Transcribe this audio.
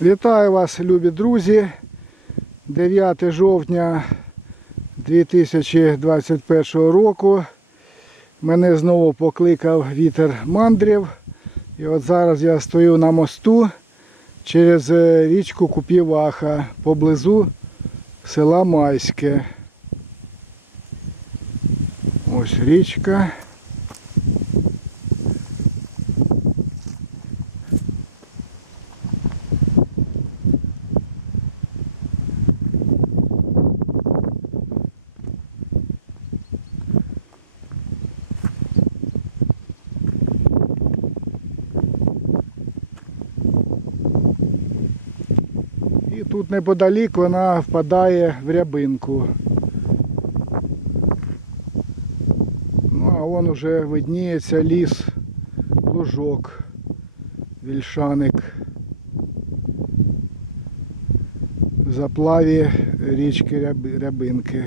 Вітаю вас, любі друзі. 9 жовтня 2021 року. Мене знову покликав вітер мандрів. І от зараз я стою на мосту через е, річку Купіваха поблизу села Майське. Ось річка. І тут неподалік вона впадає в рябинку. Ну, а вон уже видніється ліс, лужок, вільшаник. В заплаві річки Ряби- Рябинки.